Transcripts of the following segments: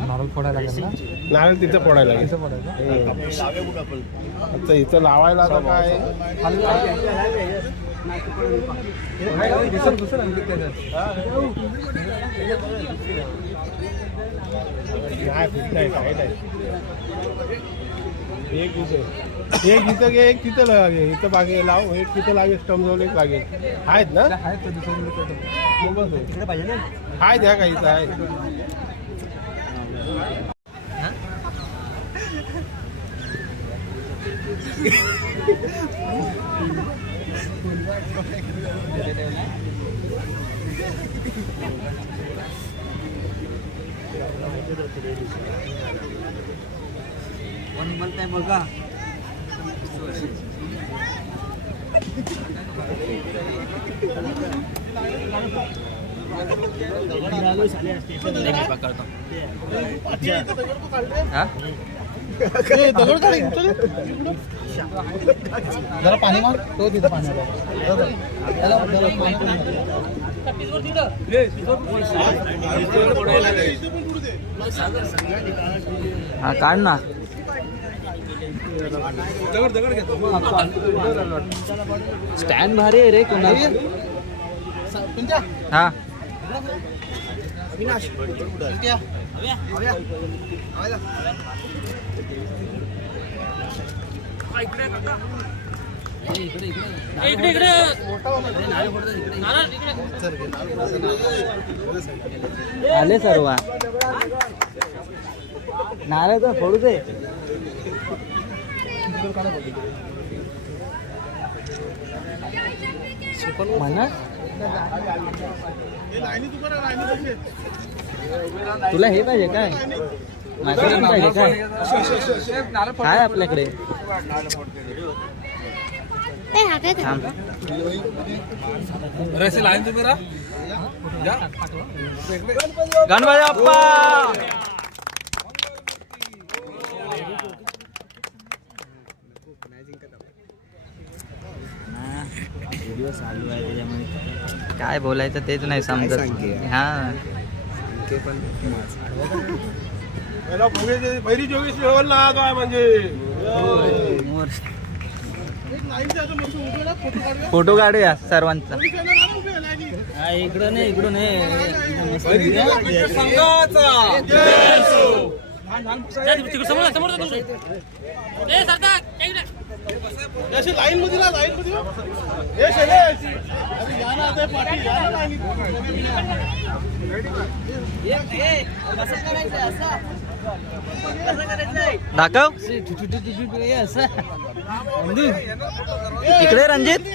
नारळ फोडायला लागेल ना? नारळ तिथं फोडायला लागेल. कसं फोडायचं? आता इथं लावायला आता काय. नाही फिट नाही टाईट आहे एक इथं एक इथं घे एक तिथं लागेल इथं बागे लाव एक तिथं लागेल स्टम जवळ एक लागेल आहेत ना? आहेत आहे. तिकडे पाहिजे ना? ह्या काही इथं आहेत. कोणी बोलताय बघा. जरा पाणी मार तो तिथं पाणी हा काढ ना. स्टँड भारी आहे रे कोणा हा. आले सर्व. नारळ तर फोडू दे. म्हणा तुला हे पाहिजे काय? पाहिजे काय? काय आपल्याकडे? थांब. गणपती बाप्पा! चालू आहे त्याच्यामुळे काय बोलायचं तेच नाही समजत. हा. बैरी लेवलला हा काय म्हणजे. फोटो काढूया. सर्वांचा. इकडं नाही इकडं अशी लाईन मध्ये लाईन मध्ये हे शैलेश अरे या ना आता पाठी या ना लाईनीत. दाखव. इकडे रणजित.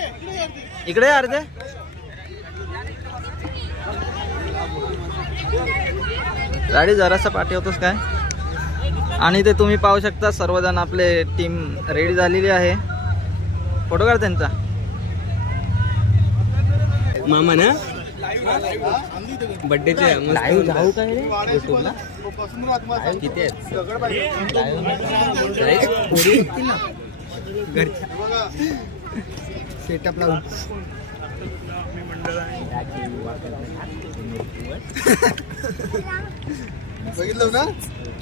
इकडे अर्धे. गाडी जरासा पाठी होतोस काय? आणि ते तुम्ही पाहू शकता सर्वजण आपले टीम रेडी झालेली आहे. फोटो काढ त्यांचा. मामा ना? बड्डेचे लाईव्ह जाऊ काय रे? युट्यूबला किती आहेत? सेटअप लावून. बघितलं ना?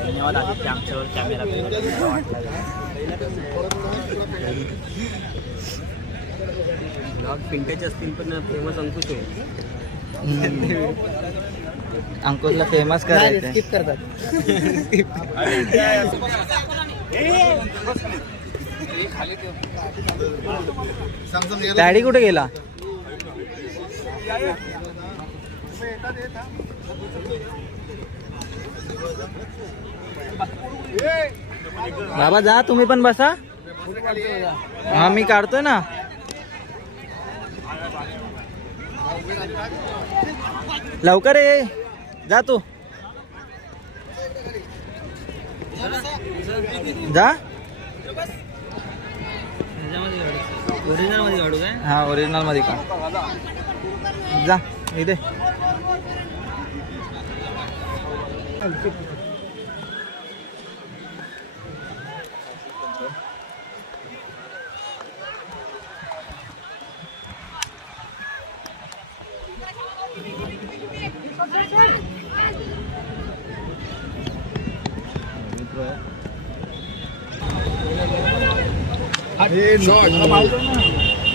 धन्यवाद आदित्य आमच्यावर कॅमेरा ब्लॉग पिंटेचे असतील पण फेमस अंकुश आहे. अंकुशला फेमस करायचं करतात. डॅडी कुठे गेला? बाबा जा तुम्ही पण बसा. हा मी काढतोय ना. लवकर ये. जा तू. जा. ओरिजिनलमध्ये काढू काय? हा ओरिजिनलमध्ये का जा इथे.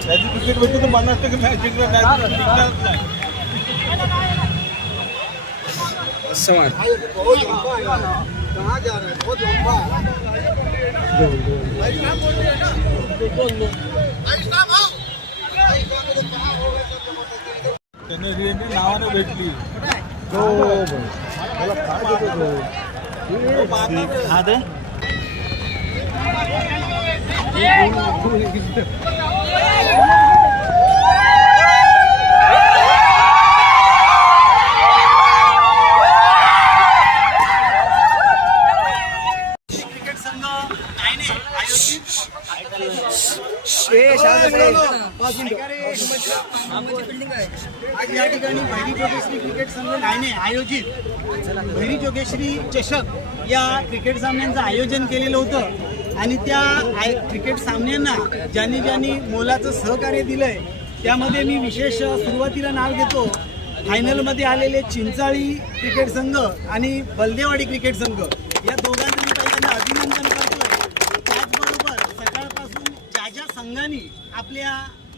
त्याची क्रिकेट बघतो तर पन्नास टक्के मॅच जिंकणार नाही जिंकणारच नाही त्यांना रिएंट्री नावानं भेटली हा दे क्रिकेट संघ आयने आयोजित आज या ठिकाणी भैरी जोगेश्री क्रिकेट संघ नायने आयोजित. भैरी जोगेश्री चषक या क्रिकेट सामन्यांचं आयोजन केलेलं होतं. आणि त्या आय क्रिकेट सामन्यांना ज्यांनी ज्यांनी मोलाचं सहकार्य दिलंय त्यामध्ये मी विशेष सुरुवातीला नाव घेतो. फायनलमध्ये आलेले चिंचाळी क्रिकेट संघ आणि बलदेवाडी क्रिकेट संघ. या दोघांचं मी पहिल्यांदा अभिनंदन करतोय. त्याचबरोबर सकाळपासून ज्या ज्या संघांनी आपल्या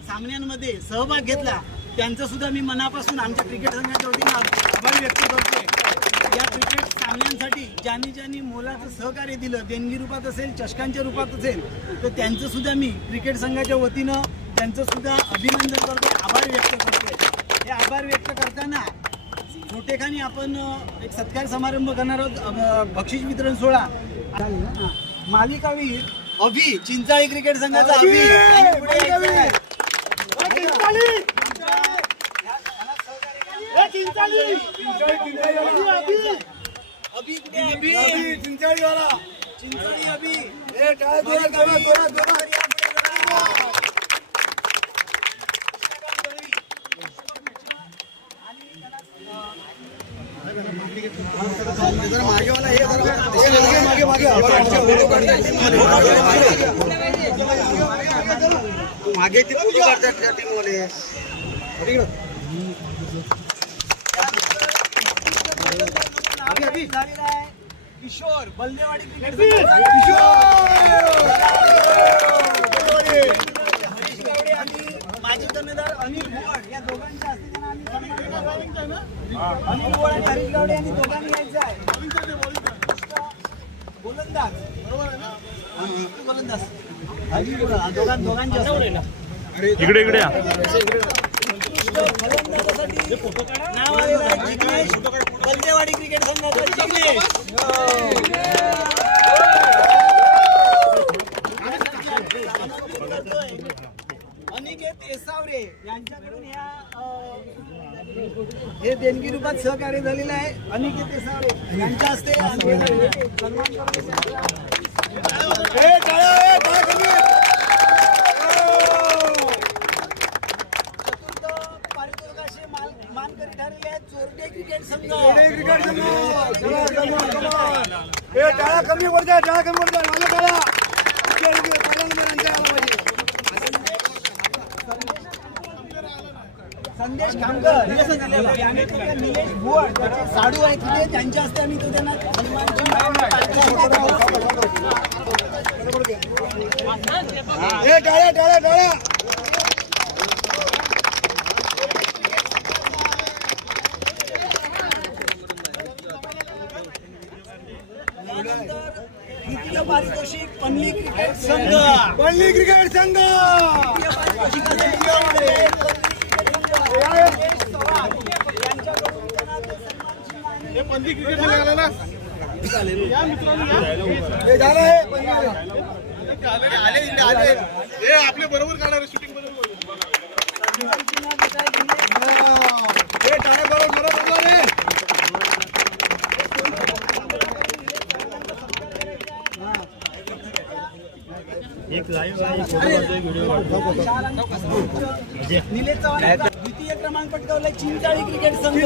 सामन्यांमध्ये सहभाग घेतला त्यांचं सुद्धा मी मनापासून आमच्या क्रिकेट संघाच्या वतीनं आभार व्यक्त करतोय. या क्रिकेट सामन्यांसाठी ज्यांनी ज्यांनी मोलाचं सहकार्य दिलं देणगी रूपात असेल चषकांच्या रूपात असेल तर त्यांचं सुद्धा मी क्रिकेट संघाच्या वतीनं त्यांचं सुद्धा अभिनंदन करतोय आभार व्यक्त करतोय. हे आभार व्यक्त करताना छोटेखानी आपण एक सत्कार समारंभ करणार आहोत बक्षीस वितरण सोहळा. मालिकावीर अभि चिंचाळी क्रिकेट संघाचा अभि. मागे ती फोटो काढतात त्या टीमवाले किशोर हरीश गावडे आणि माजी कर्णधार अनिल भुवड या दोघांच्या. अनिल भुवड आणि हरीश गावडे यांनी दोघांनी यायचं आहे. गोलंदाज. बरोबर आहे ना? गोलंदाज. हरीश भुवड, दोघां दोघांच्या हस्ते. इकडे इकडे या. फलंदाजासाठी नाव आहे जिग्नेश बलदेवाडी क्रिकेट संघाचा जिग्नेश अनिकेत एसावरे यांच्याकडून ह्या हे देणगी रूपात सहकार्य झालेलं आहे. अनिकेत एसावरे यांच्या हस्ते सन्मान करून चतुर्थ पारितोषिकाचे मान- मानकरी ठरलेले आहेत चोरटे क्रिकेट संघ टाळा कमी कमी पडतात मला टाळा पहिला नंबर यांचा आला पाहिजे संदेश खामकर निलेश भुवड साडू आहेत तिथे त्यांच्या हस्ते आम्ही तो त्यांना ए टाळ्या टाळ्या टाळ्या त्यानंतर द्वितीय पारितोषिक पन्नी क्रिकेट संघ पल्ली क्रिकेट संघ द्वितीय पारितोषिकासाठी यांच्याकडून त्यांना तो सन्मान वल्ली क्रिकेट हे पंदी क्रिकेट संघ आला ना? या मित्रांनो हे आपले बरोबर काढा शूटिंग बरोबर चिन्ह देत आहे दिनेश हे टाळ्या बरोबर बरोबर निलेश चव्हाण द्वितीय क्रमांक पटकावलाय चिंचाळी क्रिकेट संघ.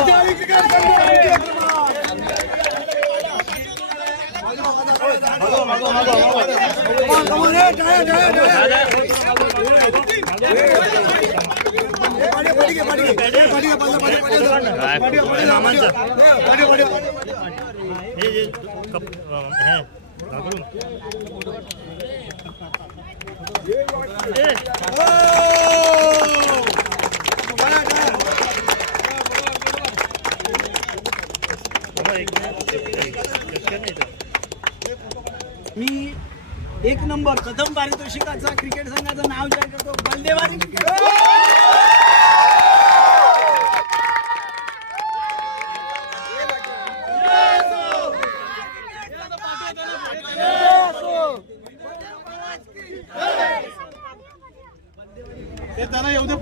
मी एक नंबर प्रथम पारितोषिकाचा क्रिकेट संघाचं नाव जाहीर करतो. बलदेवारी क्रिकेट ते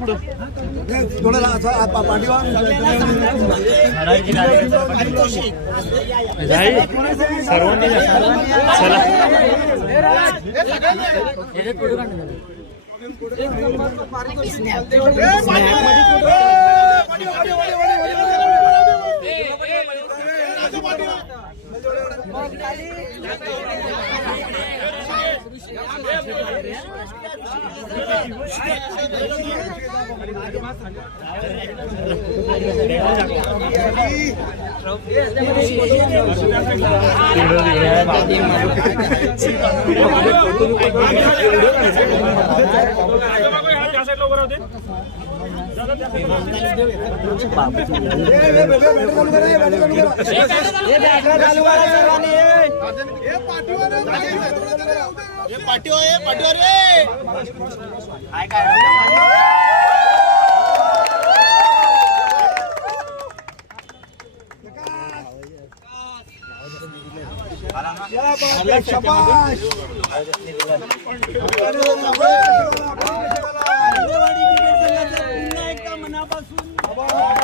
त्यांना येऊ दे पुढं पारितोषिक या, या. शाबाश 네.